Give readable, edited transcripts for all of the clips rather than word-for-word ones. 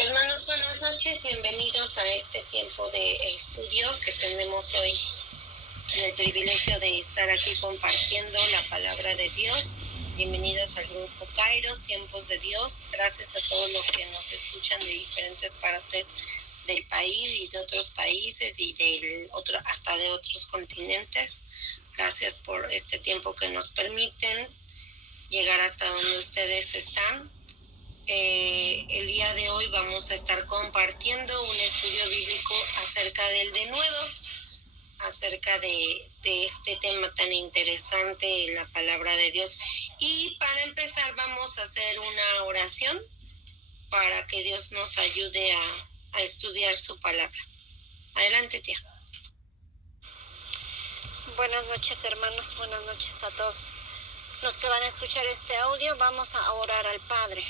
Hermanos, buenas noches, bienvenidos a este tiempo de estudio que tenemos hoy el privilegio de estar aquí compartiendo la palabra de Dios. Bienvenidos al grupo Kairos, Tiempos de Dios. Gracias a todos los que nos escuchan de diferentes partes del país y de otros países y hasta de otros continentes. Gracias por este tiempo que nos permiten llegar hasta donde ustedes están. El día de hoy vamos a estar compartiendo un estudio bíblico acerca del denuedo, acerca de este tema tan interesante en la palabra de Dios. Y para empezar vamos a hacer una oración para que Dios nos ayude a estudiar su palabra. Adelante, tía. Buenas noches, hermanos, buenas noches a todos los que van a escuchar este audio. Vamos a orar al Padre.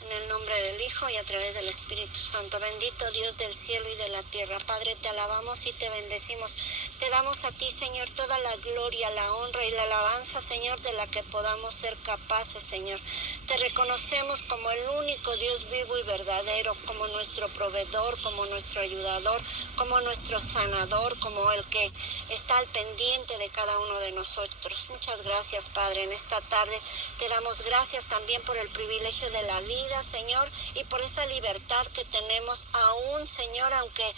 En el nombre del Hijo y a través del Espíritu Santo. Bendito Dios del cielo y de la tierra. Padre, te alabamos y te bendecimos. Te damos a ti, Señor, toda la gloria, la honra y la alabanza, Señor, de la que podamos ser capaces, Señor. Te reconocemos como el único Dios vivo y verdadero, como nuestro proveedor, como nuestro ayudador, como nuestro sanador, como el que está al pendiente de cada uno de nosotros. Muchas gracias, Padre. En esta tarde te damos gracias también por el privilegio de la vida, Señor, y por esa libertad que tenemos aún, Señor, aunque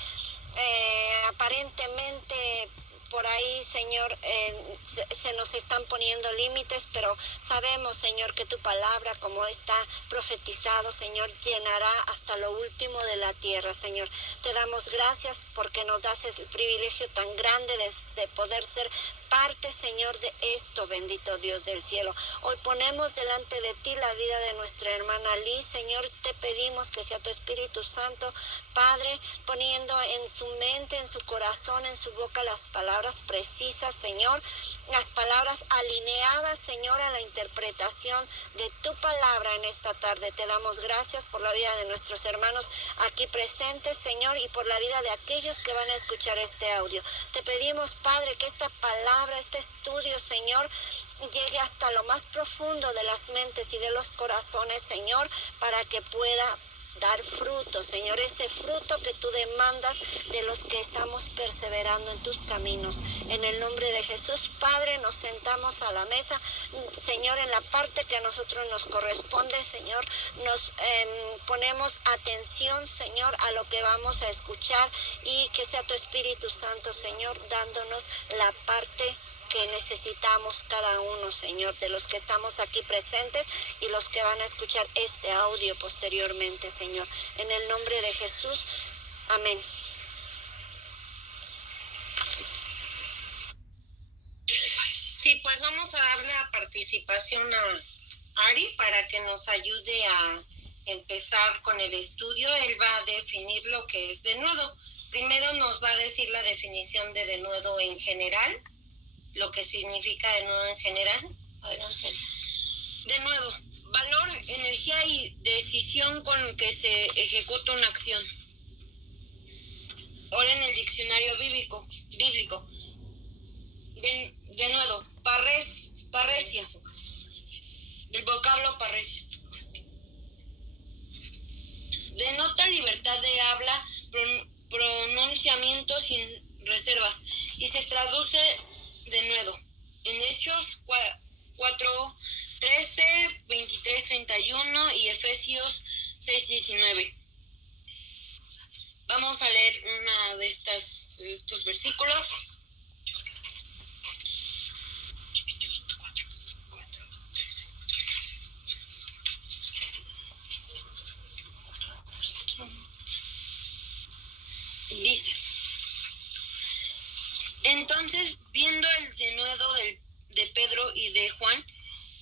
aparentemente por ahí, Señor, se nos están poniendo límites, pero sabemos, Señor, que tu palabra, como está profetizado, Señor, llenará hasta lo último de la tierra, Señor. Te damos gracias porque nos das el privilegio tan grande de poder ser parte, Señor, de esto, bendito Dios del cielo. Hoy ponemos delante de ti la vida de nuestra hermana Liz, Señor. Te pedimos que sea tu Espíritu Santo, Padre, poniendo en su mente, en su corazón, en su boca las palabras precisas, Señor, las palabras alineadas, Señor, a la interpretación de tu palabra en esta tarde. Te damos gracias por la vida de nuestros hermanos aquí presentes, Señor, y por la vida de aquellos que van a escuchar este audio. Te pedimos, Padre, que esta palabra, este estudio, Señor, llegue hasta lo más profundo de las mentes y de los corazones, Señor, para que pueda dar fruto, Señor, ese fruto que tú demandas de los que estamos perseverando en tus caminos. En el nombre de Jesús, Padre, nos sentamos a la mesa, Señor, en la parte que a nosotros nos corresponde, Señor, nos ponemos atención, Señor, a lo que vamos a escuchar y que sea tu Espíritu Santo, Señor, dándonos la parte que necesitamos cada uno, Señor, de los que estamos aquí presentes y los que van a escuchar este audio posteriormente, Señor. En el nombre de Jesús, amén. Sí, pues vamos a darle la participación a Ari para que nos ayude a empezar con el estudio. Él va a definir lo que es denuedo. Primero nos va a decir la definición de denuedo en general, lo que significa denuedo en general. Adelante. Denuedo, valor, energía y decisión con que se ejecuta una acción. Ahora en el diccionario bíblico. Denuedo, parresia, del vocablo parresia. Denota libertad de habla, pronunciamiento sin reservas y se traduce denuedo en Hechos 4, 13, 23, 31 y Efesios 6, 19. Vamos a leer una de estos versículos. Dice: entonces, viendo el denuedo de Pedro y de Juan,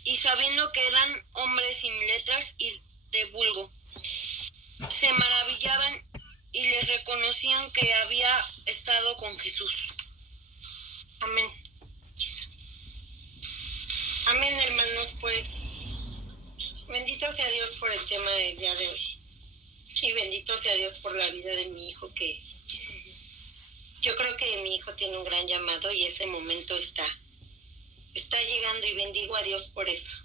y sabiendo que eran hombres sin letras y de vulgo, se maravillaban y les reconocían que había estado con Jesús. Amén. Amén, hermanos, pues bendito sea Dios por el tema del día de hoy. Y bendito sea Dios por la vida de mi hijo, que yo creo que mi hijo tiene un gran llamado y ese momento está llegando, y bendigo a Dios por eso.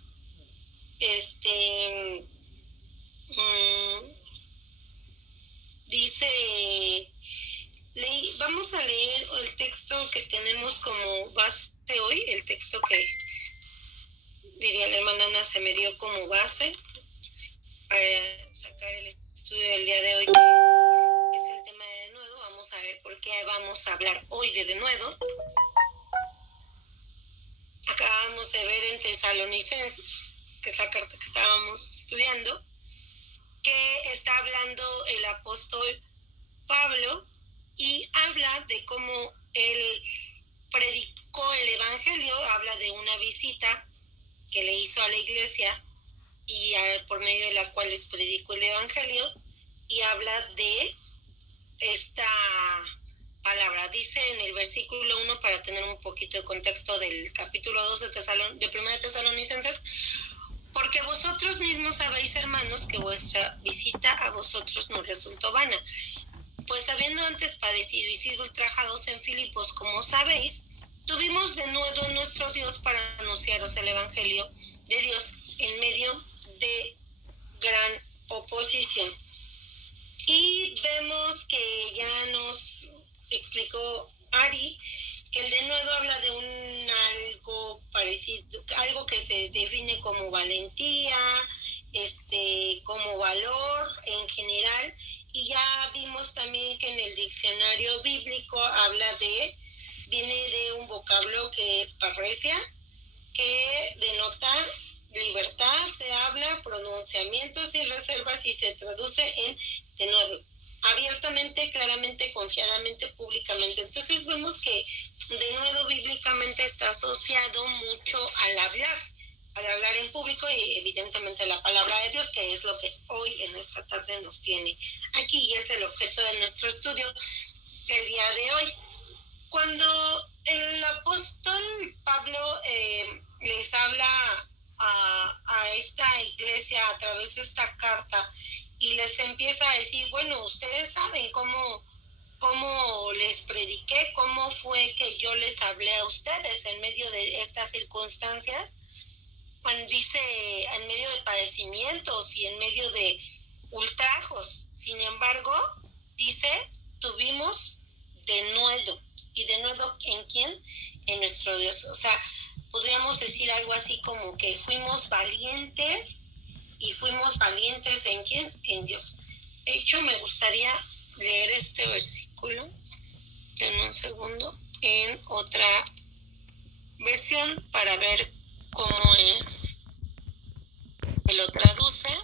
tomamos como base hoy el texto que, diría la hermana Ana, se me dio como base para sacar el estudio del día de hoy, que es el tema de denuedo. Vamos a ver por qué vamos a hablar hoy de denuedo. Acabamos de ver en Tesalonicenses, que es la carta que estábamos estudiando, que está hablando el apóstol Pablo y habla de cómo él predicó el evangelio, habla de una visita que le hizo a la iglesia y por medio de la cual les predicó el evangelio, y habla de esta palabra. Dice en el versículo 1, para tener un poquito de contexto del capítulo 2 de 1 de Tesalonicenses: porque vosotros mismos sabéis, hermanos, que vuestra visita a vosotros nos resultó vana, pues habiendo antes padecido y sido ultrajados en Filipos, como sabéis, tuvimos denuedo en nuestro Dios para anunciaros el evangelio de Dios en medio de gran oposición. Y vemos que ya nos explicó Ari que el denuedo habla de un algo parecido, algo que se define como valentía, como valor en general, y ya vimos también que en el diccionario bíblico viene de un vocablo que es parresia, que denota libertad, se habla, pronunciamientos sin reservas, y se traduce en denuedo, abiertamente, claramente, confiadamente, públicamente. Entonces vemos que denuedo bíblicamente está asociado mucho al hablar en público, y evidentemente la palabra de Dios, que es lo que hoy en esta tarde nos tiene aquí, y es el objeto de nuestro estudio el día de hoy. Cuando el apóstol Pablo les habla a esta iglesia a través de esta carta y les empieza a decir, bueno, ustedes saben cómo les prediqué, cómo fue que yo les hablé a ustedes en medio de estas circunstancias, dice, en medio de padecimientos y en medio de ultrajos. Sin embargo, dice, tuvimos denuedo. ¿Y denuedo en quién? En nuestro Dios. O sea, podríamos decir algo así como que fuimos valientes. ¿Y fuimos valientes en quién? En Dios. De hecho, me gustaría leer este versículo, en un segundo, en otra versión para ver cómo es que lo traduce.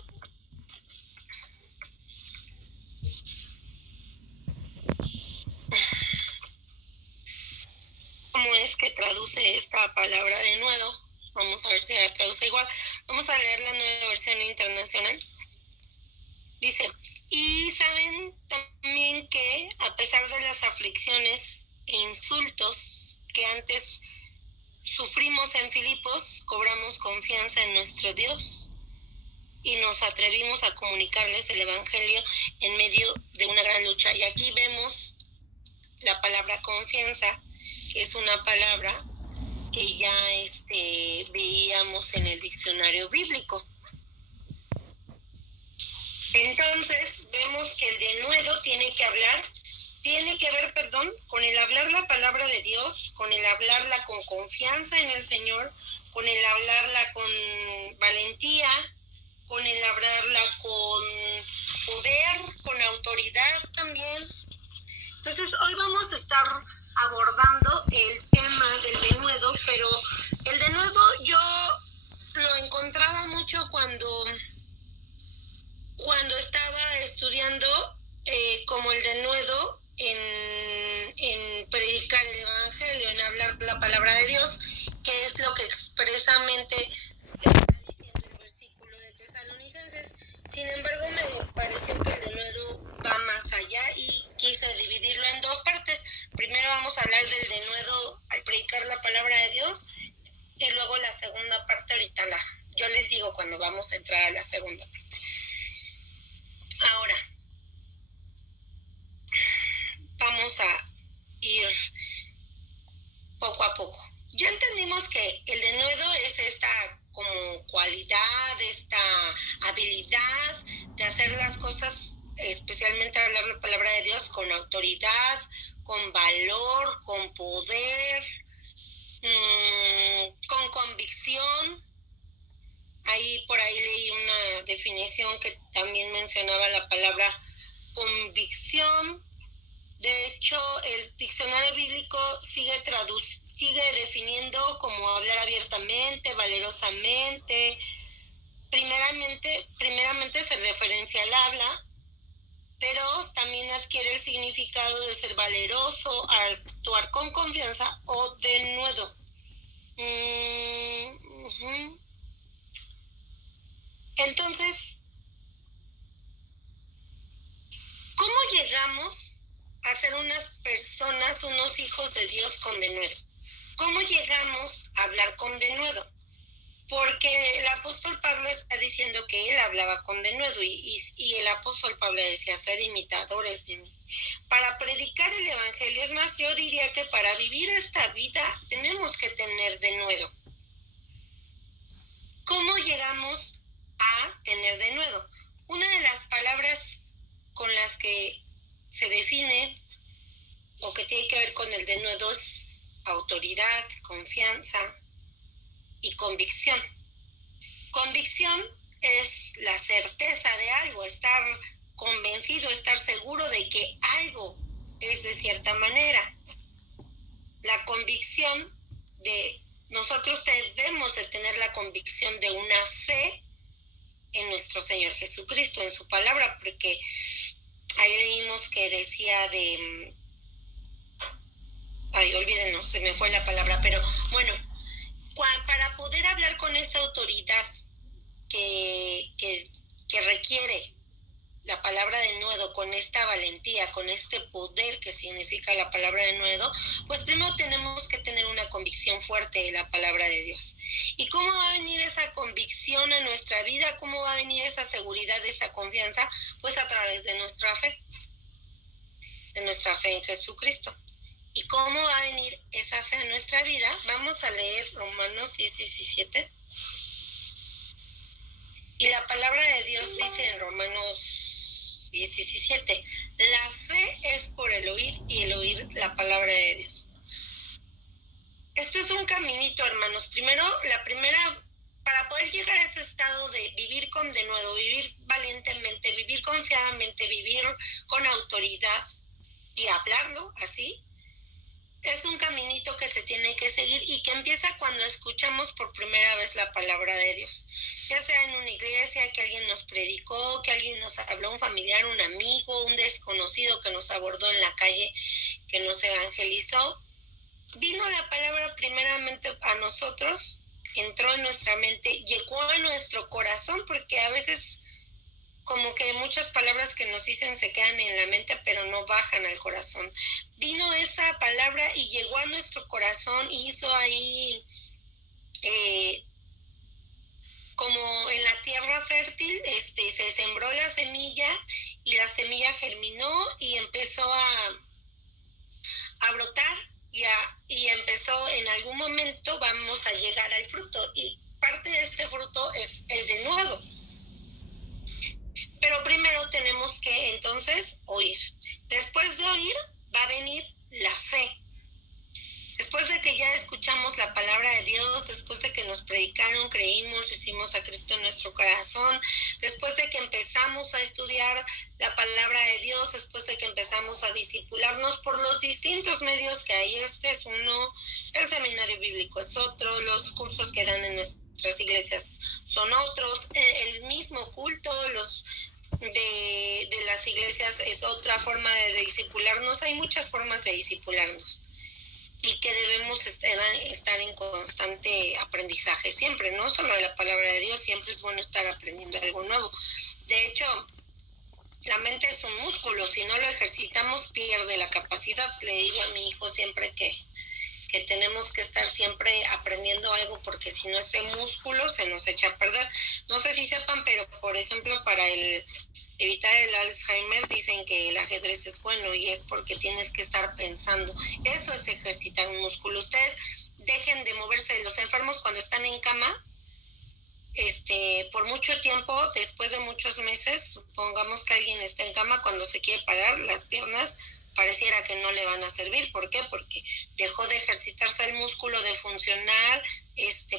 ¿Cómo es que traduce esta palabra denuedo? Vamos a ver si la traduce igual. Vamos a leer la nueva versión internacional. Dice, y saben también que a pesar de las aflicciones e insultos que antes sufrimos en Filipos, cobramos confianza en nuestro Dios y nos atrevimos a comunicarles el evangelio en medio de una gran lucha. Y aquí vemos la palabra confianza, que es una palabra que ya veíamos en el diccionario bíblico. Entonces vemos que el denuedo tiene que ver con el hablar la palabra de Dios, con el hablarla con confianza en el Señor, con el hablarla con valentía, con el hablarla con poder, con autoridad también. Entonces hoy vamos a estar abordando el tema del denuedo, pero el denuedo yo lo encontraba mucho cuando estaba estudiando como el denuedo en predicar el evangelio, en hablar la palabra de Dios, que es lo que expresamente está diciendo el versículo de Tesalonicenses. Sin embargo, me pareció que el denuedo va más allá y quise dividirlo en dos partes. Primero vamos a hablar del denuedo al predicar la palabra de Dios, y luego la segunda parte ahorita yo les digo cuando vamos a entrar a la segunda parte. Ahora, vamos a ir poco a poco. Ya entendimos que el denuedo es esta como cualidad, esta habilidad de hacer las cosas, especialmente hablar la palabra de Dios con autoridad, con valor, con poder, con convicción. Por ahí leí una definición que también mencionaba la palabra convicción. De hecho, el diccionario bíblico sigue definiendo como hablar abiertamente, valerosamente. Primeramente se referencia al habla, pero también adquiere el significado de ser valeroso, actuar con confianza o denuedo. Entonces, ¿cómo llegamos a ser unas personas, unos hijos de Dios con denuedo? ¿Cómo llegamos a hablar con denuedo? Porque el apóstol Pablo está diciendo que él hablaba con denuedo y el apóstol Pablo decía ser imitadores de mí. Para predicar el evangelio, es más, yo diría que para vivir esta vida tenemos que tener denuedo. ¿Cómo llegamos a tener denuedo? Una de las palabras con las que se define o que tiene que ver con el denuedo es autoridad, confianza y convicción. Convicción es la certeza de algo, estar convencido, estar seguro de que algo es de cierta manera. La convicción nosotros debemos de tener la convicción de una fe en nuestro Señor Jesucristo, en su palabra, porque ahí leímos que decía olvídenlo, se me fue la palabra, pero bueno, para poder hablar con esta autoridad que requiere la palabra denuedo, con esta valentía, con este poder que significa la palabra denuedo, pues primero tenemos que tener una convicción fuerte de la palabra de Dios. ¿Y cómo va a venir esa convicción a nuestra vida? ¿Cómo va a venir esa seguridad, esa confianza? Pues a través de nuestra fe en Jesucristo. ¿Y cómo va a venir esa fe en nuestra vida? Vamos a leer Romanos 10:17. Y la palabra de Dios dice en Romanos 10:17, la fe es por el oír y el oír la palabra de Dios. Esto es un caminito, hermanos. Primero, para poder llegar a ese estado de vivir con denuedo, vivir valientemente, vivir confiadamente, vivir con autoridad y hablarlo así, es un caminito que se tiene que seguir y que empieza cuando escuchamos por primera vez la palabra de Dios. Ya sea en una iglesia, que alguien nos predicó, que alguien nos habló, un familiar, un amigo, un desconocido que nos abordó en la calle, que nos evangelizó. Vino la palabra primeramente a nosotros, entró en nuestra mente, llegó a nuestro corazón, porque a veces como que muchas palabras que nos dicen se quedan en la mente, pero no bajan al corazón. Vino esa palabra y llegó a nuestro corazón y hizo ahí como en la tierra fértil, se sembró la semilla y la semilla germinó y empezó a brotar y empezó, en algún momento vamos a llegar al fruto y parte de este fruto es el denuedo. Pero primero tenemos que entonces oír. Después de oír va a venir la fe. Después de que ya escuchamos la palabra de Dios, después de que nos predicaron, creímos, recibimos a Cristo en nuestro corazón, después de que empezamos a estudiar la palabra de Dios, después de que empezamos a discipularnos por los distintos medios que hay, este es uno, el seminario bíblico es otro, los cursos que dan en nuestras iglesias son otros, el mismo culto, los de las iglesias es otra forma de discipularnos, hay muchas formas de discipularnos. Y que debemos estar en constante aprendizaje siempre, no solo de la palabra de Dios, siempre es bueno estar aprendiendo algo nuevo. De hecho, la mente es un músculo, si no lo ejercitamos pierde la capacidad. Le digo a mi hijo siempre que tenemos que estar siempre aprendiendo algo, porque si no ese músculo se nos echa a perder. No sé si sepan, pero por ejemplo para evitar el Alzheimer dicen que el ajedrez es bueno y es porque tienes que estar pensando. Eso es ejercitar un músculo. Ustedes dejen de moverse. Los enfermos cuando están en cama, por mucho tiempo, después de muchos meses, supongamos que alguien está en cama, cuando se quiere parar, las piernas pareciera que no le van a servir. ¿Por qué? Porque dejó de ejercitarse el músculo, de funcionar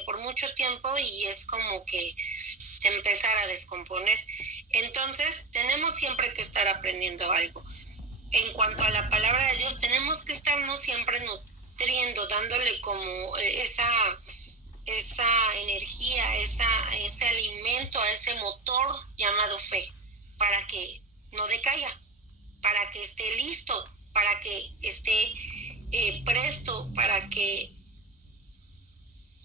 por mucho tiempo, y es como que se empezara a descomponer. Entonces, tenemos siempre que estar aprendiendo algo. En cuanto a la palabra de Dios, tenemos que estarnos siempre nutriendo, dándole como esa energía, ese alimento a ese motor llamado fe, para que no decaiga, para que esté listo, para que esté presto, para que,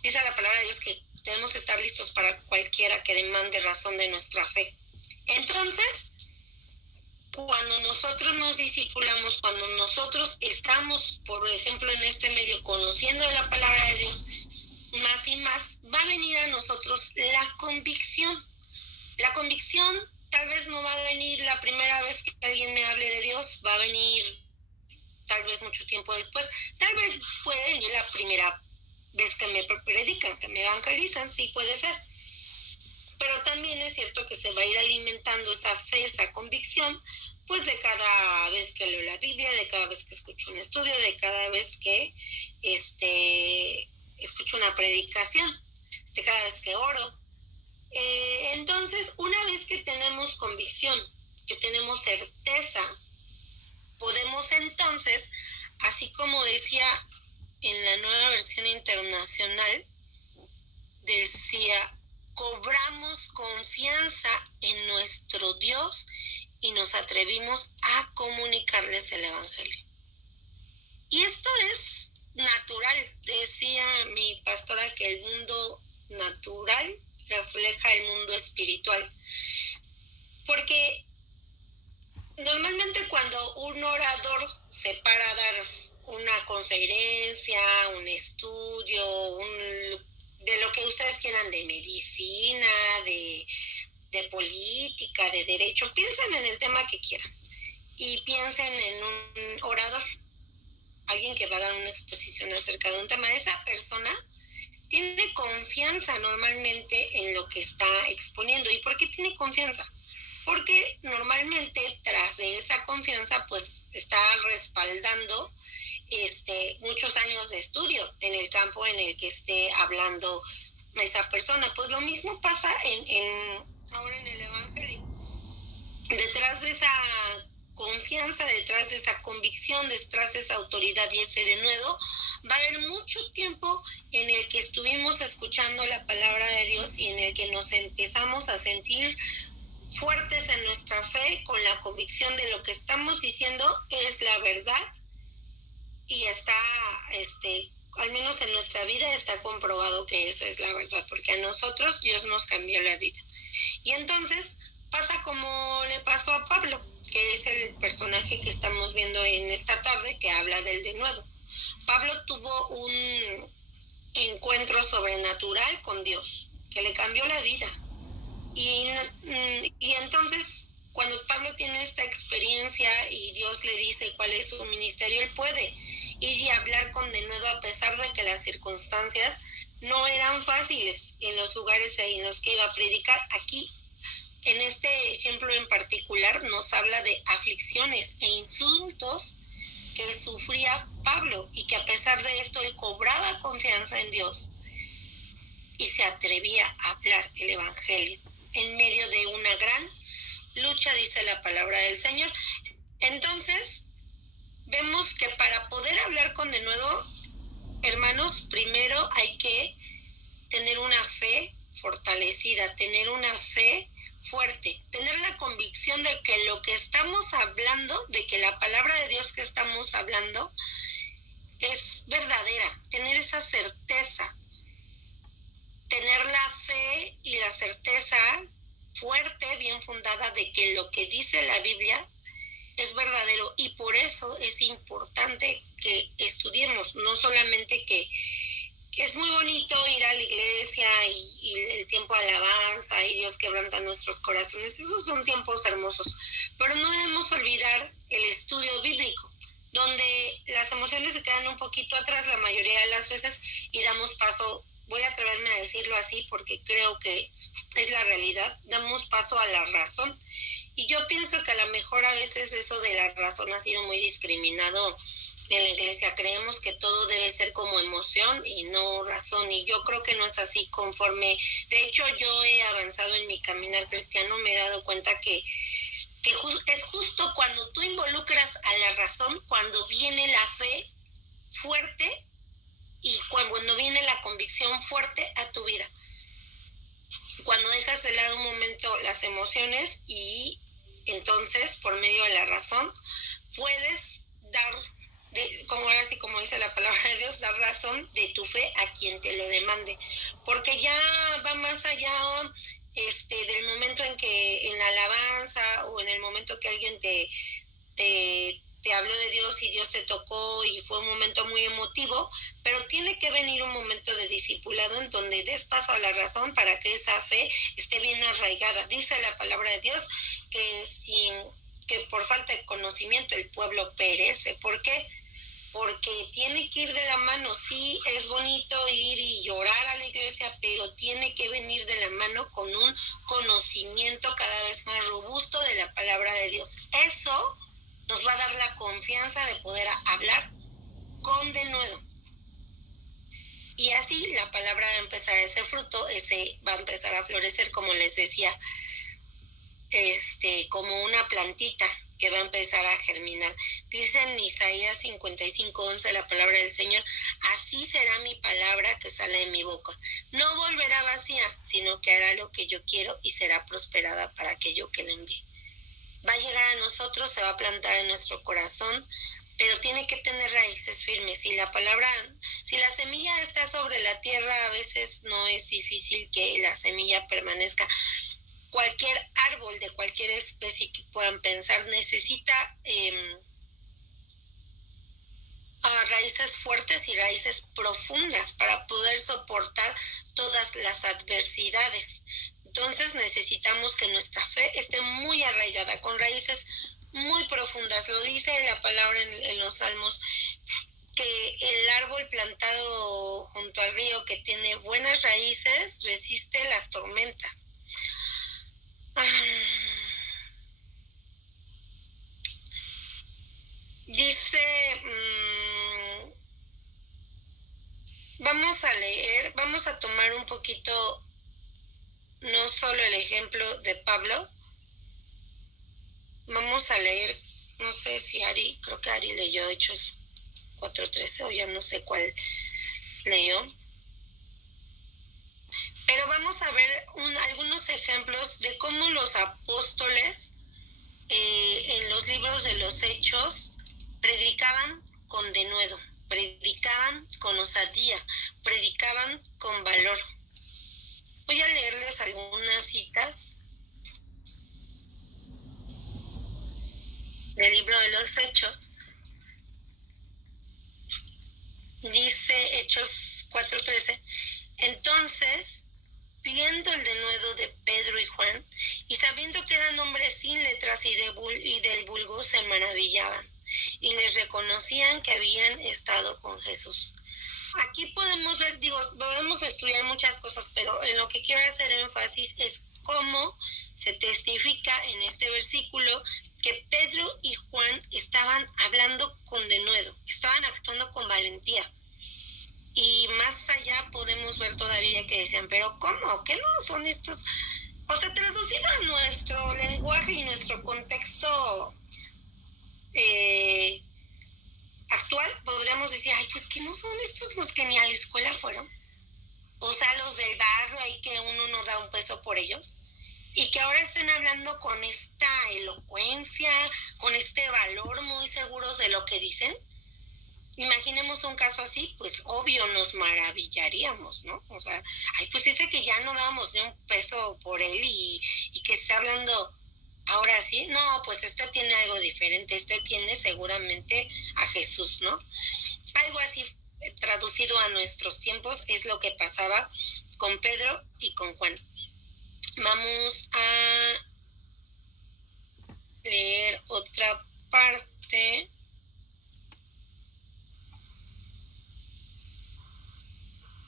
dice la palabra de Dios que tenemos que estar listos para cualquiera que demande razón de nuestra fe. Entonces, cuando nosotros nos discipulamos, cuando nosotros estamos, por ejemplo, en este medio conociendo la palabra de Dios más y más, va a venir a nosotros la convicción. La convicción tal vez no va a venir la primera vez que alguien me hable de Dios, va a venir tal vez mucho tiempo después, tal vez puede venir la primera vez que me predican, que me evangelizan, sí puede ser. Pero también es cierto que se va a ir alimentando esa fe, esa convicción, pues de cada vez que leo la Biblia, de cada vez que escucho un estudio, de cada vez que escucho una predicación, de cada vez que oro. Entonces, una vez que tenemos convicción, que tenemos certeza, podemos entonces, así como decía en la Nueva Versión Internacional, decía, cobramos confianza en nuestro Dios y nos atrevimos a comunicarles el Evangelio. Y esto es natural. Decía mi pastora que el mundo natural refleja el mundo espiritual. Porque normalmente cuando un orador se para a dar una conferencia, un estudio, de lo que ustedes quieran, de medicina, de política, de derecho, piensen en el tema que quieran y piensen en un orador, alguien que va a dar una exposición acerca de un tema. Esa persona tiene confianza normalmente en lo que está exponiendo. ¿Y por qué tiene confianza? Porque normalmente tras de esa confianza pues está respaldando muchos años de estudio en el campo en el que esté hablando esa persona. Pues lo mismo pasa ahora en el Evangelio. Detrás de esa confianza, detrás de esa convicción, detrás de esa autoridad y ese denuedo, va a haber mucho tiempo en el que estuvimos escuchando la palabra de Dios y en el que nos empezamos a sentir fuertes en nuestra fe, con la convicción de lo que estamos diciendo es la verdad, y está, al menos en nuestra vida está comprobado que esa es la verdad, porque a nosotros Dios nos cambió la vida. Y entonces pasa como le pasó a Pablo, que es el personaje que estamos viendo en esta tarde, que habla del denuedo. Pablo tuvo un encuentro sobrenatural con Dios, que le cambió la vida. Y entonces, cuando Pablo tiene esta experiencia y Dios le dice cuál es su ministerio, él puede ir y hablar con denuedo a pesar de que las circunstancias no eran fáciles en los lugares en los que iba a predicar. Aquí, en este ejemplo en particular, nos habla de aflicciones e insultos que sufría Pablo, y que a pesar de esto él cobraba confianza en Dios y se atrevía a hablar el Evangelio en medio de una gran lucha, dice la palabra del Señor. Entonces, vemos que para poder hablar con denuedo, hermanos, primero hay que tener una fe fortalecida, tener una fe fuerte, tener la convicción de que lo que estamos hablando, de que la palabra de Dios que estamos hablando es verdadera, tener esa certeza, tener la fe y la certeza fuerte, bien fundada, de que lo que dice la Biblia es verdadero. Y por eso es importante que estudiemos, no solamente que es muy bonito ir a la iglesia y el tiempo de alabanza y Dios quebranta nuestros corazones, esos son tiempos hermosos, pero no debemos olvidar el estudio bíblico, donde las emociones se quedan un poquito atrás la mayoría de las veces y damos paso, voy a atreverme a decirlo así porque creo que es la realidad, damos paso a la razón. Y yo pienso que a lo mejor a veces eso de la razón ha sido muy discriminado en la iglesia. Creemos que todo debe ser como emoción y no razón, y yo creo que no es así. Conforme, de hecho, yo he avanzado en mi caminar cristiano, me he dado cuenta que es justo cuando tú involucras a la razón, cuando viene la fe fuerte y cuando viene la convicción fuerte a tu vida. Cuando dejas de lado un momento las emociones y entonces, por medio de la razón, puedes dar, como ahora sí, como dice la palabra de Dios, dar razón de tu fe a quien te lo demande. Porque ya va más allá del momento en que en la alabanza o en el momento que alguien te habló de Dios y Dios te tocó y fue un momento muy emotivo, pero tiene que venir un momento de discipulado en donde des paso a la razón para que esa fe esté bien arraigada. Dice la palabra de Dios que por falta de conocimiento el pueblo perece. ¿Por qué? Porque tiene que ir de la mano. Sí, es bonito ir y llorar a la iglesia, pero tiene que venir de la mano con un conocimiento cada vez más robusto de la palabra de Dios. Eso nos va a dar la confianza de poder hablar con denuedo. Y así la palabra va a empezar, ese fruto, va a empezar a florecer, como les decía, como una plantita que va a empezar a germinar. Dice en Isaías 55:11 la palabra del Señor: así será mi palabra que sale de mi boca. No volverá vacía, sino que hará lo que yo quiero y será prosperada para aquello que le envíe. Va a llegar a nosotros, se va a plantar en nuestro corazón, pero tiene que tener raíces firmes. Si la semilla está sobre la tierra, a veces no es difícil que la semilla permanezca. Cualquier árbol de cualquier especie que puedan pensar necesita raíces fuertes y raíces profundas para poder soportar todas las adversidades. Entonces necesitamos que nuestra fe esté muy arraigada, con raíces muy profundas. Lo dice la palabra en los Salmos, que el árbol plantado junto al río que tiene buenas raíces resiste las tormentas. Dice, vamos a tomar un poquito, no solo el ejemplo de Pablo, vamos a leer, no sé si creo que Ari leyó Hechos 4:13 o ya no sé cuál leyó, pero vamos a ver algunos ejemplos de cómo los apóstoles en los libros de los Hechos predicaban con denuedo, predicaban con osadía, predicaban con valor. Voy a leerles algunas citas del libro de los Hechos. Dice Hechos 4:13: entonces, viendo el denuedo de Pedro y Juan, y sabiendo que eran hombres sin letras y del vulgo, se maravillaban, y les reconocían que habían estado con Jesús. Aquí podemos ver, podemos estudiar muchas cosas, pero en lo que quiero hacer énfasis es cómo se testifica en este versículo que Pedro y Juan estaban hablando con denuedo, estaban actuando con valentía. Y más allá podemos ver todavía que decían, pero ¿cómo? ¿Qué no son estos? O sea, traducido a nuestro lenguaje y nuestro contexto actual, podríamos decir, ay, pues que no son estos los que ni a la escuela fueron. O sea, los del barrio, ahí que uno no da un peso por ellos. Y que ahora estén hablando con esta elocuencia, con este valor, muy seguros de lo que dicen. Imaginemos un caso así, pues obvio nos maravillaríamos, ¿no? O sea, ay, pues dice que ya no dábamos ni un peso por él y que está hablando ahora sí. No, pues este tiene algo diferente, este tiene seguramente a Jesús, ¿no? Algo así traducido a nuestros tiempos es lo que pasaba con Pedro y con Juan. Vamos a leer otra parte.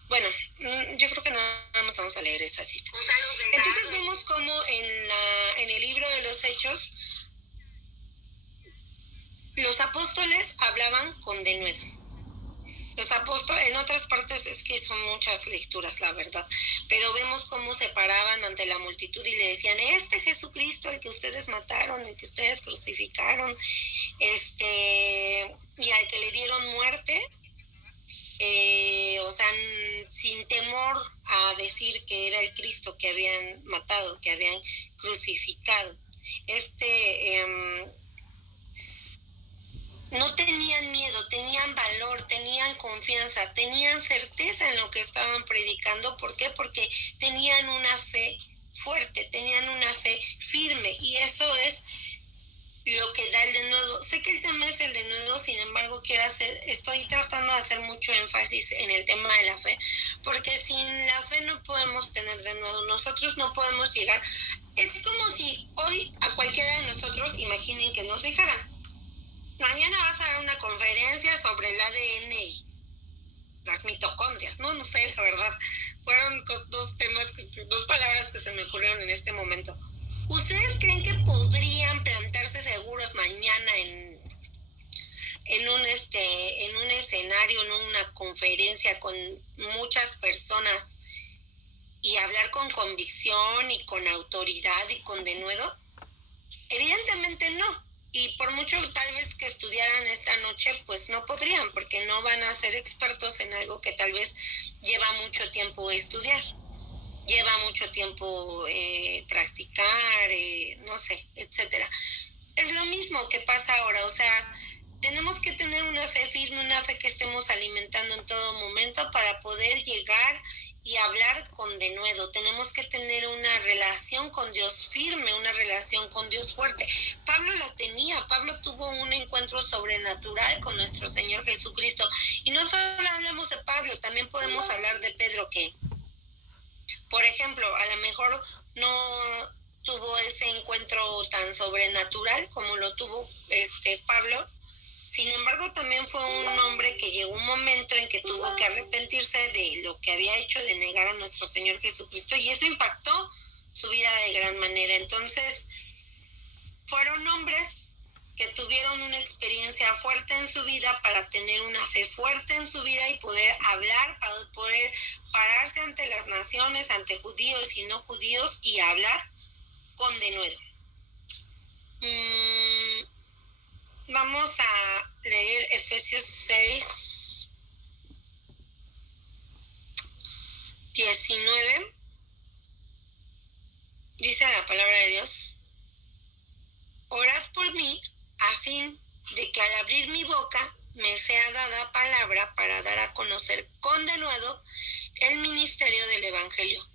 Bueno, yo creo que nada más vamos a leer esa cita. Entonces vemos cómo en el libro de los los Hechos, los apóstoles hablaban con denuedo. Los apóstoles, en otras partes es que son muchas lecturas, la verdad, pero vemos cómo se paraban ante la multitud y le decían, Jesucristo, el que ustedes mataron, el que ustedes crucificaron, y al que le dieron muerte, sin temor a decir que era el Cristo que habían matado, que habían crucificado. No tenían miedo, tenían valor, tenían confianza, tenían certeza en lo que estaban predicando. ¿Por qué? Porque tenían una fe fuerte, tenían una fe firme, y eso es lo que da el denuedo. Sé que el tema es el denuedo, sin embargo estoy tratando de hacer mucho énfasis en el tema de la fe, porque sin la fe no podemos tener denuedo, nosotros no podemos llegar. Es como si hoy a cualquiera de nosotros, imaginen que nos dijeran, mañana vas a dar una conferencia sobre el ADN y las mitocondrias, no sé, la verdad, fueron dos palabras que se me ocurrieron en este momento. ¿Ustedes creen que podrían plantarse seguros mañana en un escenario, en una conferencia con muchas personas y hablar con convicción y con autoridad y con denuedo? Evidentemente no. Y por mucho tal vez que estudiaran esta noche, pues no podrían, porque no van a ser expertos en algo que tal vez lleva mucho tiempo estudiar, lleva mucho tiempo practicar, no sé, etcétera. Es lo mismo que pasa ahora, o sea, tenemos que tener una fe firme, una fe que estemos alimentando en todo momento para poder llegar y hablar con denuedo. Tenemos que tener una relación con Dios firme, una relación con Dios fuerte. Pablo la tenía, Pablo tuvo un encuentro sobrenatural con nuestro Señor Jesucristo. Y no solo hablamos de Pablo, también podemos hablar de Pedro, que, por ejemplo, a lo mejor no tuvo ese encuentro tan sobrenatural como lo tuvo Pablo. Sin embargo, también fue un hombre que llegó un momento en que tuvo que arrepentirse de lo que había hecho, de negar a nuestro Señor Jesucristo, y eso impactó su vida de gran manera. Entonces, fueron hombres que tuvieron una experiencia fuerte en su vida para tener una fe fuerte en su vida y poder hablar, para poder pararse ante las naciones, ante judíos y no judíos, y hablar con denuedo. Vamos a leer Efesios 6, 19. Dice la palabra de Dios: orad por mí a fin de que al abrir mi boca me sea dada palabra para dar a conocer con denuedo el ministerio del Evangelio,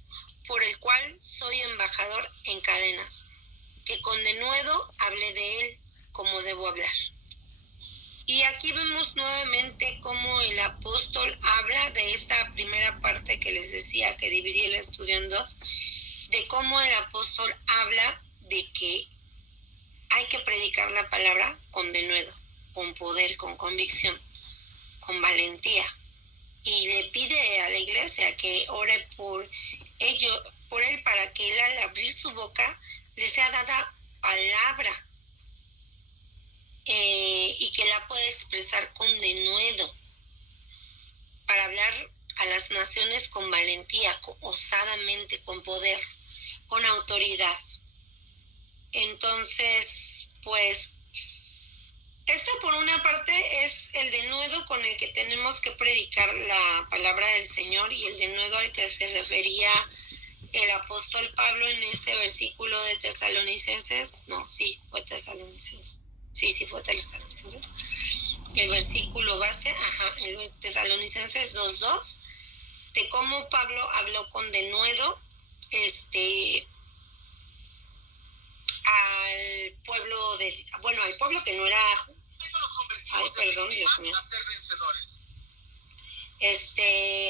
por el cual soy embajador en cadenas, que con denuedo hable de él como debo hablar. Y aquí vemos nuevamente cómo el apóstol habla de esta primera parte que les decía, que dividí el estudio en dos, de cómo el apóstol habla de que hay que predicar la palabra con denuedo, con poder, con convicción, con valentía. Y le pide a la iglesia que ore por él, para que él, al abrir su boca, le sea dada palabra, y que la pueda expresar con denuedo, para hablar a las naciones con valentía, osadamente, con poder, con autoridad. Entonces, pues, esto por una parte es el denuedo con el que tenemos que predicar la palabra del Señor, y el denuedo al que se refería el apóstol Pablo en ese versículo de Tesalonicenses. Fue Tesalonicenses. El versículo base, el Tesalonicenses 2:2, de cómo Pablo habló con denuedo al pueblo que no era,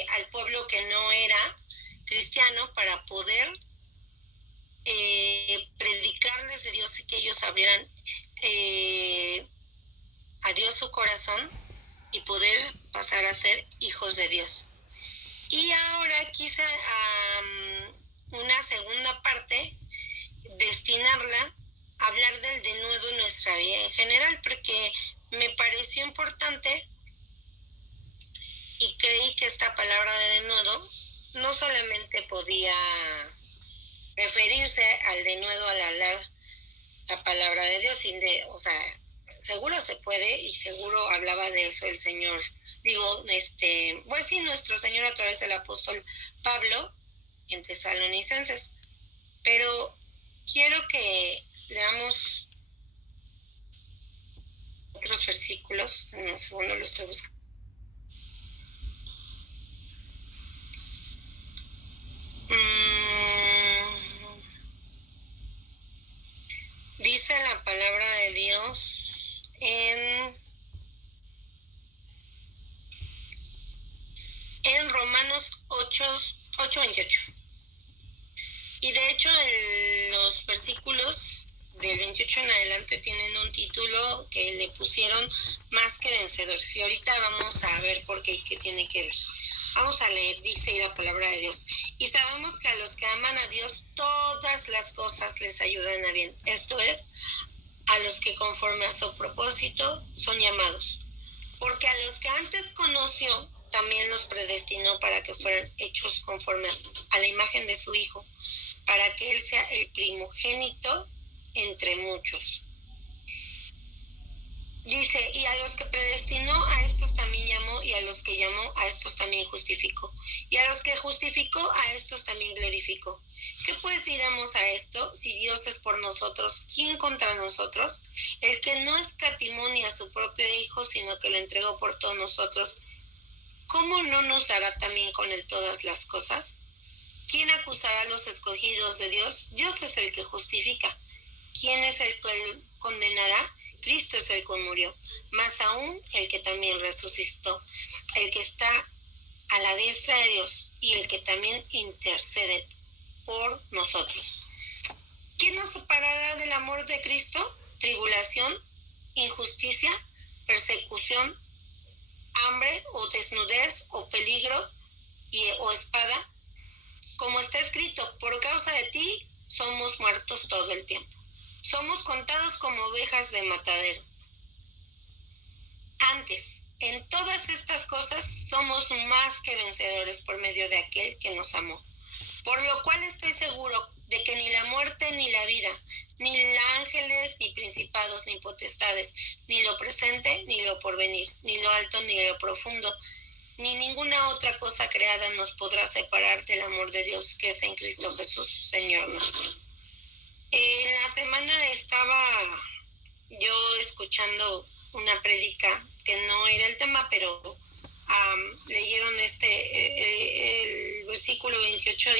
al pueblo que no era cristiano, para poder predicarles de Dios y que ellos abrieran a Dios su corazón y poder pasar a ser hijos de Dios. Y ahora quise una segunda parte destinarla a vida en general, porque me pareció importante y creí que esta palabra de denuedo no solamente podía referirse al denuedo al hablar la palabra de Dios, seguro se puede y seguro hablaba de eso el Señor. Nuestro Señor a través del apóstol Pablo en Tesalonicenses. Pero quiero que leamos otros versículos. En un segundo lo estoy buscando. Dice la palabra de Dios en Romanos 8:28. Y de hecho los versículos del 28 en adelante tienen un título que le pusieron más que vencedores. Y ahorita vamos a ver por qué tiene que ver. Vamos a leer, dice la palabra de Dios. Y sabemos que a los que aman a Dios todas las cosas les ayudan a bien. Esto es, a los que conforme a su propósito son llamados. Porque a los que antes conoció, también los predestinó para que fueran hechos conformes a la imagen de su Hijo, para que Él sea el primogénito entre muchos. Dice, y a los que predestinó, a estos también llamó, y a los que llamó, a estos también justificó. Y a los que justificó, a estos también glorificó. ¿Qué pues diremos a esto? Si Dios es por nosotros, ¿quién contra nosotros? El que no escatimó ni a su propio Hijo, sino que lo entregó por todos nosotros, ¿cómo no nos dará también con Él todas las cosas? ¿Quién acusará a los escogidos de Dios? Dios es el que justifica. ¿Quién es el que condenará? Cristo es el que murió, más aún el que también resucitó, el que está a la diestra de Dios y el que también intercede por nosotros. ¿Quién nos separará del amor de Cristo? Tribulación, injusticia, persecución, hambre o desnudez o peligro o espada. Como está escrito, por causa de ti somos muertos todo el tiempo. Somos contados como ovejas de matadero. Antes, en todas estas cosas somos más que vencedores por medio de aquel que nos amó. Por lo cual estoy seguro de que ni la muerte ni la vida, ni ángeles, ni principados, ni potestades, ni lo presente, ni lo porvenir, ni lo alto, ni lo profundo, ni ninguna otra cosa creada nos podrá separar del amor de Dios que es en Cristo Jesús, Señor nuestro. En la semana estaba yo escuchando una prédica que no era el tema, pero leyeron el versículo 28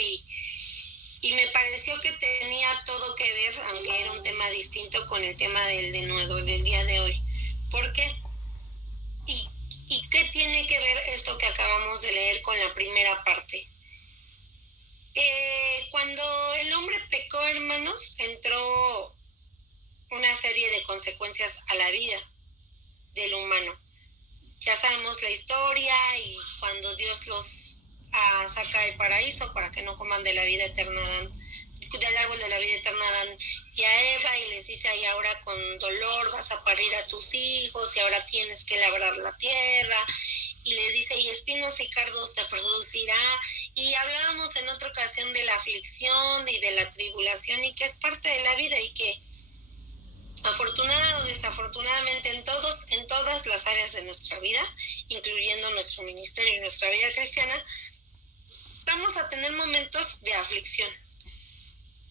y me pareció que tenía todo que ver, aunque era un tema distinto, con el tema del denuedo del día de hoy. ¿Por qué? ¿Y qué tiene que ver esto que acabamos de leer con la primera parte? Cuando el hombre pecó, hermanos, entró una serie de consecuencias a la vida del humano. Ya sabemos la historia y cuando Dios los saca del paraíso para que no coman de la vida eterna, del árbol de la vida eterna, Adán y a Eva, y les dice, y ahora con dolor vas a parir a tus hijos y ahora tienes que labrar la tierra, y le dice, y espinos y cardos te producirá. Y hablábamos en otra ocasión de la aflicción y de la tribulación y que es parte de la vida y que afortunada o desafortunadamente en todas las áreas de nuestra vida, incluyendo nuestro ministerio y nuestra vida cristiana, vamos a tener momentos de aflicción.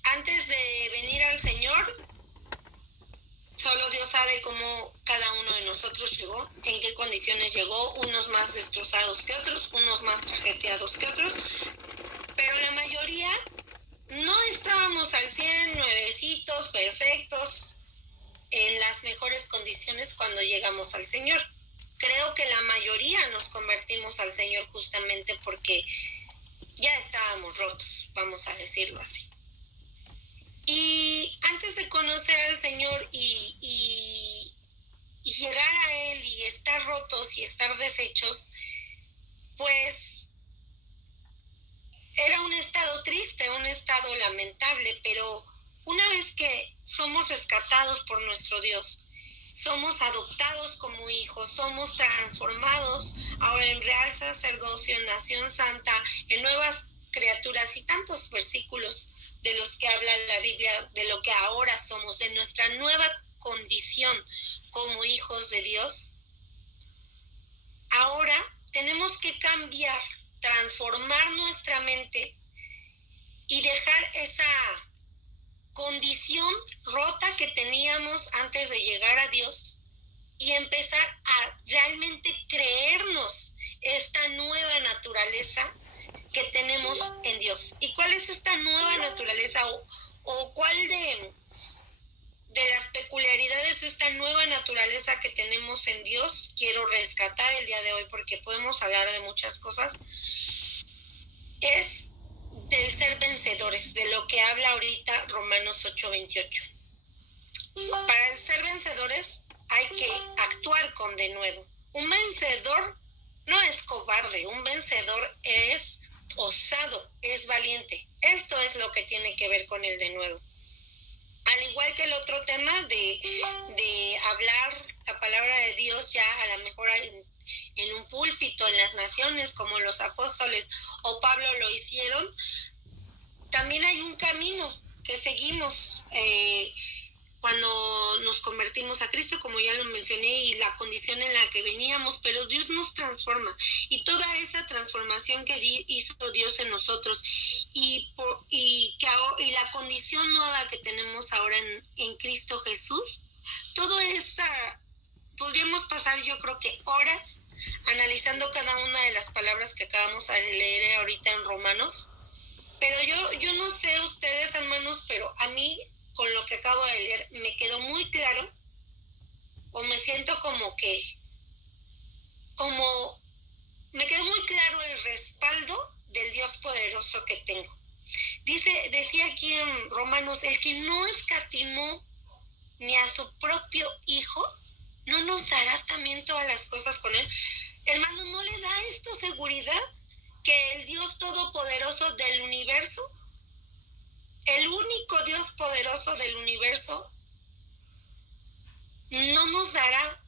Antes de venir al Señor, solo Dios sabe cómo cada uno de nosotros llegó, en qué condiciones llegó, unos más destrozados que otros, unos más trajeteados que otros, pero la mayoría no estábamos al 100, nuevecitos, perfectos, en las mejores condiciones cuando llegamos al Señor. Creo que la mayoría nos convertimos al Señor justamente porque ya estábamos rotos, vamos a decirlo así. Y antes de conocer al Señor y llegar a Él y estar rotos y estar deshechos, pues era un estado triste, un estado lamentable, pero una vez que somos rescatados por nuestro Dios somos adoptados como hijos, somos transformados ahora en real sacerdocio, en nación santa, en nuevas criaturas y tantos versículos de los que habla la Biblia, de lo que ahora somos, de nuestra nueva condición como hijos de Dios. Ahora tenemos que cambiar, transformar nuestra mente y dejar esa condición rota que teníamos antes de llegar a Dios y empezar a realmente creernos esta nueva naturaleza que tenemos en Dios. ¿Y cuál es esta nueva naturaleza o cuál de las peculiaridades de esta nueva naturaleza que tenemos en Dios quiero rescatar el día de hoy, porque podemos hablar de muchas cosas? Es del ser vencedores, de lo que habla ahorita Romanos 8:28. Para el ser vencedores hay que actuar con denuedo. Un vencedor no es cobarde, un vencedor es osado, es valiente. Esto es lo que tiene que ver con el denuedo. Al igual que el otro tema de hablar la palabra de Dios ya a lo mejor en un púlpito, en las naciones, como los apóstoles o Pablo lo hicieron, también hay un camino que seguimos cuando nos convertimos a Cristo, como ya lo mencioné, y la condición en la que veníamos, pero Dios nos transforma, y toda esa transformación que hizo Dios en nosotros, y la condición nueva que tenemos ahora en Cristo Jesús, todo esta, podríamos pasar yo creo que horas analizando cada una de las palabras que acabamos de leer ahorita en Romanos. Pero yo no sé ustedes, hermanos, pero a mí, con lo que acabo de leer, me quedó muy claro, o me siento me quedó muy claro el respaldo del Dios poderoso que tengo. Decía aquí en Romanos, el que no escatimó ni a su propio Hijo, ¿no nos dará también todas las cosas con Él? Hermano, ¿no le da esto seguridad? Que el Dios todopoderoso del universo, el único Dios poderoso del universo, no nos dará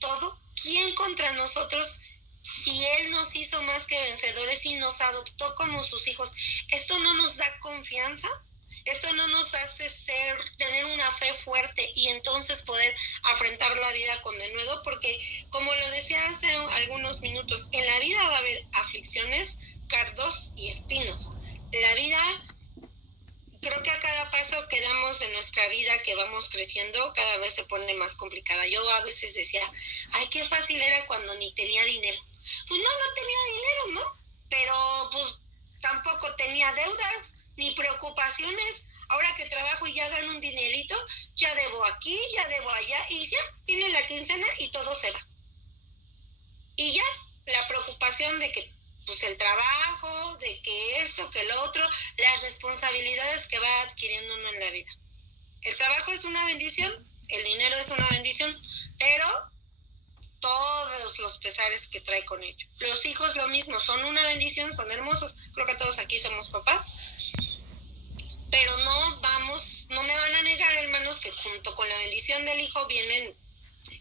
todo. ¿Quién contra nosotros si Él nos hizo más que vencedores y nos adoptó como sus hijos? ¿Esto no nos da confianza? ¿Esto no nos hace tener una fe fuerte y entonces poder afrontar la vida con denuedo? Porque, como lo decía hace algunos minutos, en la vida va a haber aflicciones, cardos y espinos. La vida, creo que a cada paso que damos de nuestra vida, que vamos creciendo, cada vez se pone más complicada. Yo a veces decía, ay, qué fácil era cuando ni tenía dinero. Pues no tenía dinero, ¿no? Pero pues tampoco tenía deudas ni preocupaciones. Ahora que trabajo y ya gano un dinerito, ya debo aquí, ya debo allá, y ya viene la quincena y todo se va. Y ya, la preocupación de que pues el trabajo, de que esto, que lo otro, las responsabilidades que va adquiriendo uno en la vida. El trabajo es una bendición, el dinero es una bendición, pero todos los pesares que trae con ello. Los hijos lo mismo, son una bendición, son hermosos. Creo que todos aquí somos papás. Pero no me van a negar, hermanos, que junto con la bendición del hijo vienen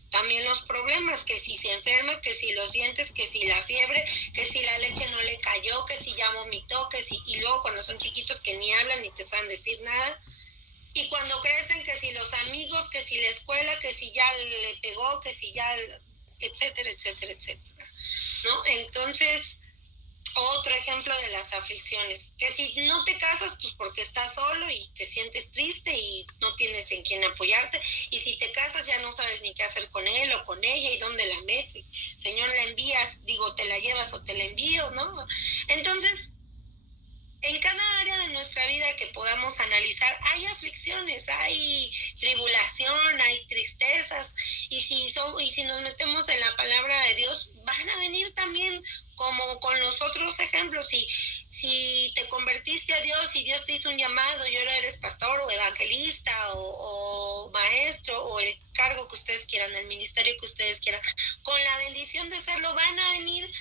también los problemas, que si se enferma, que si los dientes, que si la fiebre, que si la leche no le cayó, que si ya vomitó, y luego cuando son chiquitos que ni hablan ni te saben decir nada. Y cuando crecen, que si los amigos, que si la escuela, que si ya le pegó, que si ya, etcétera, etcétera, etcétera, ¿no? Entonces, otro ejemplo de las aflicciones, que si no te casas, pues porque estás solo y te sientes triste y no tienes en quién apoyarte, y si te casas ya no sabes ni qué hacer con él o con ella y dónde la metes. Señor, la envías, te la llevas o te la envío, ¿no? Entonces, en cada área de nuestra vida que podamos analizar, hay aflicciones, hay tribulación, hay tristezas, y si nos metemos en la palabra de Dios, van a venir también, como con los otros ejemplos. Si te convertiste a Dios y Dios te hizo un llamado y ahora eres pastor o evangelista o maestro o el cargo que ustedes quieran, el ministerio que ustedes quieran, con la bendición de serlo, van a venir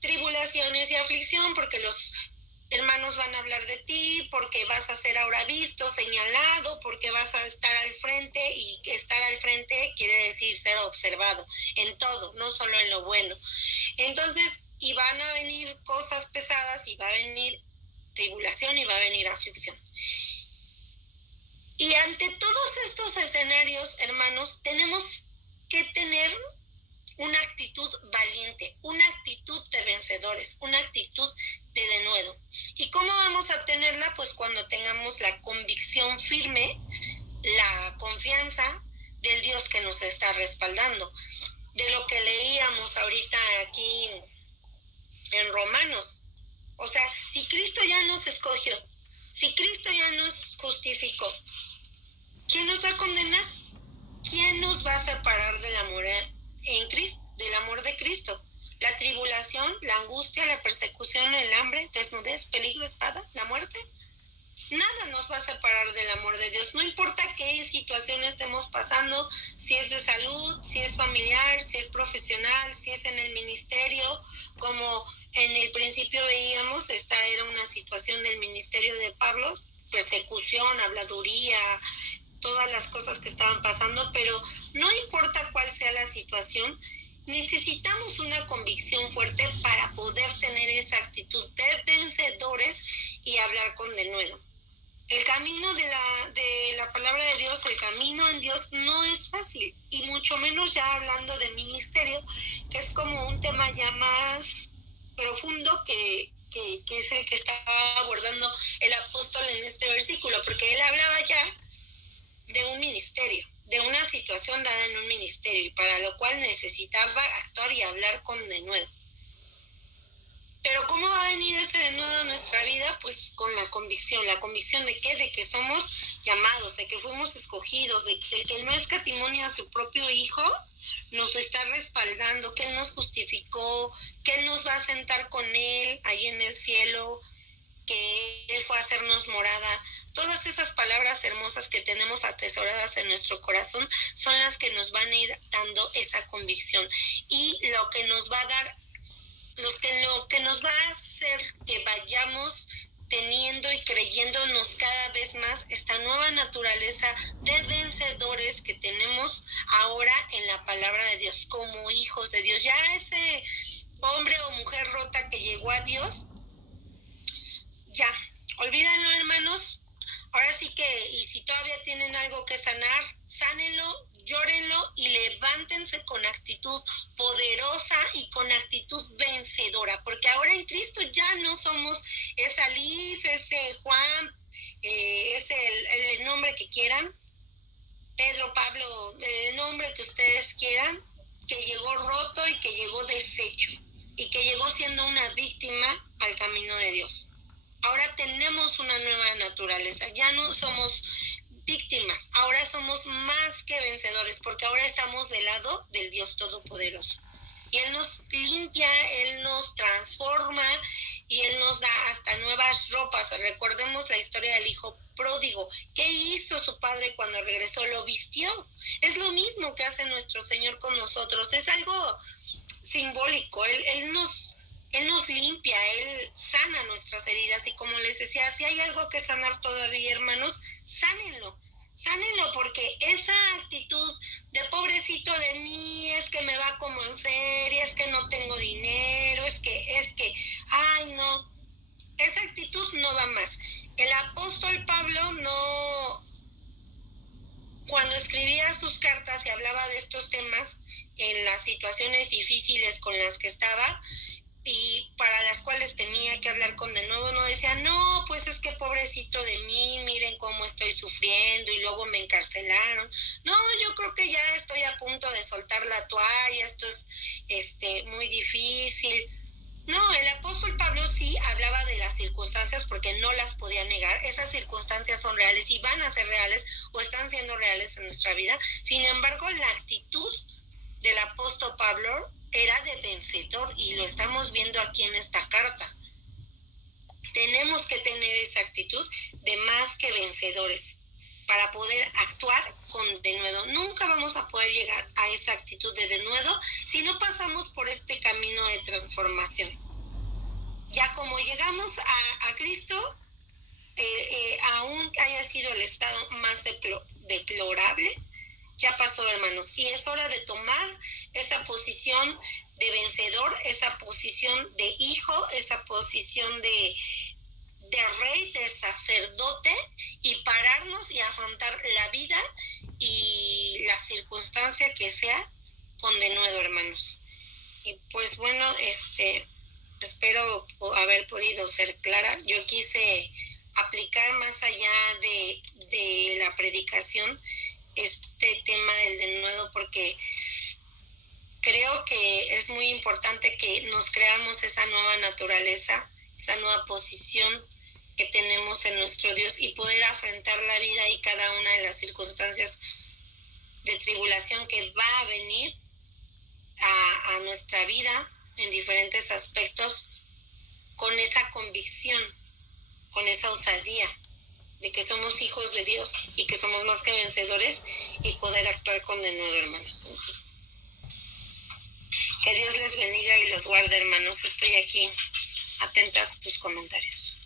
tribulaciones y aflicción, porque los hermanos van a hablar de ti, porque vas a ser ahora visto, señalado, porque vas a estar al frente, y estar al frente quiere decir ser observado en todo, no solo en lo bueno. Entonces, y van a venir cosas pesadas, y va a venir tribulación, y va a venir aflicción. Y ante todos estos escenarios, hermanos, tenemos que tener una actitud valiente, una actitud de vencedores, una actitud de denuedo. ¿Y cómo vamos a tenerla? Pues cuando tengamos la convicción firme, la confianza del Dios que nos está respaldando. De lo que leíamos ahorita aquí en Romanos. O sea, si Cristo ya nos escogió, si Cristo ya nos justificó, ¿quién nos va a condenar? ¿Quién nos va a separar del amor en Cristo, del amor de Cristo? La tribulación, la angustia, la persecución, el hambre, desnudez, peligro, espada, la muerte. Nada nos va a separar del amor de Dios. No importa qué situación estemos pasando, si es de salud, si es familiar, si es profesional, si es en el ministerio, como en el principio veíamos, esta era una situación del ministerio de Pablo, persecución, habladuría, todas las cosas que estaban pasando, pero no importa cuál sea la situación, necesitamos una convicción fuerte para poder tener esa actitud de vencedores y hablar con denuedo. El camino de la palabra de Dios, el camino en Dios no es fácil, y mucho menos ya hablando de ministerio, que es como un tema ya más profundo que es el que está abordando el apóstol en este versículo, porque él hablaba ya de un ministerio, de una situación dada en un ministerio, y para lo cual necesitaba actuar y hablar con denuedo. Pero ¿cómo va a venir ese denuedo a nuestra vida? Pues con la convicción ¿de qué? De que somos llamados, de que fuimos escogidos, de que el que no escatimó a su propio Hijo nos está respaldando, que Él nos justificó, que Él nos va a sentar con Él ahí en el cielo, que Él fue a hacernos morada. Todas esas palabras hermosas que tenemos atesoradas en nuestro corazón son las que nos van a ir dando esa convicción, y lo que nos va a dar, lo que nos va a hacer que vayamos teniendo y creyéndonos cada vez más esta nueva naturaleza de vencedores que tenemos ahora en la palabra de Dios, como hijos de Dios. Ya ese hombre o mujer rota que llegó a Dios, ya, olvídenlo, hermanos. Ahora sí que, y si todavía tienen algo que sanar, sánenlo, llórenlo y levántense con actitud poderosa y con actitud vencedora, porque ahora en Cristo ya no somos esa Liz, ese Juan, ese el nombre que quieran, Pedro, Pablo, el nombre que ustedes quieran, que llegó roto y que llegó deshecho y que llegó siendo una víctima al camino de Dios. Ahora tenemos una nueva naturaleza, ya no somos víctimas, ahora somos más que vencedores, porque ahora estamos del lado del Dios Todopoderoso. Y Él nos limpia, Él nos transforma, y Él nos da hasta nuevas ropas. Recordemos la historia del hijo pródigo. ¿Qué hizo su padre cuando regresó? Lo vistió. Es lo mismo que hace nuestro Señor con nosotros. Es algo simbólico. Él nos limpia, Él sana nuestras heridas, y como les decía, si hay algo que sanar todavía, hermanos, sánenlo, porque esa actitud de pobrecito de mí, es que me va como en feria, es que no tengo dinero, es que, ay no, esa actitud no va más. El apóstol Pablo no, cuando escribía sus cartas y hablaba de estos temas en las situaciones difíciles con las que estaba, y para las cuales tenía que hablar con de nuevo, no decía, no, pues es que pobrecito de mí, miren cómo estoy sufriendo y luego me encarcelaron. No, yo creo que ya estoy a punto de soltar la toalla, esto es muy difícil. No, el apóstol Pablo sí hablaba de las circunstancias porque no las podía negar. Esas circunstancias son reales y van a ser reales o están siendo reales en nuestra vida. Sin embargo, la actitud del apóstol Pablo era de vencedor, y lo estamos viendo aquí en esta carta. Tenemos que tener esa actitud de más que vencedores para poder actuar con denuedo. Nunca vamos a poder llegar a esa actitud de denuedo si no pasamos por este camino de transformación. Ya como llegamos a Cristo, aún haya sido el estado más deplorable, ya pasó, hermanos, y es hora de tomar esa posición de vencedor, esa posición de hijo, esa posición de rey, de sacerdote, y pararnos y afrontar la vida y la circunstancia que sea con denuedo, hermanos. Y pues bueno, espero haber podido ser clara. Yo quise aplicar más allá de la predicación este tema del denuedo, porque creo que es muy importante que nos creamos esa nueva naturaleza, esa nueva posición que tenemos en nuestro Dios, y poder afrontar la vida y cada una de las circunstancias de tribulación que va a venir a nuestra vida en diferentes aspectos, con esa convicción, con esa osadía de que somos hijos de Dios y que somos más que vencedores, y poder actuar con denuedo, hermanos. Que Dios les bendiga y los guarde, hermanos. Estoy aquí atenta a tus comentarios.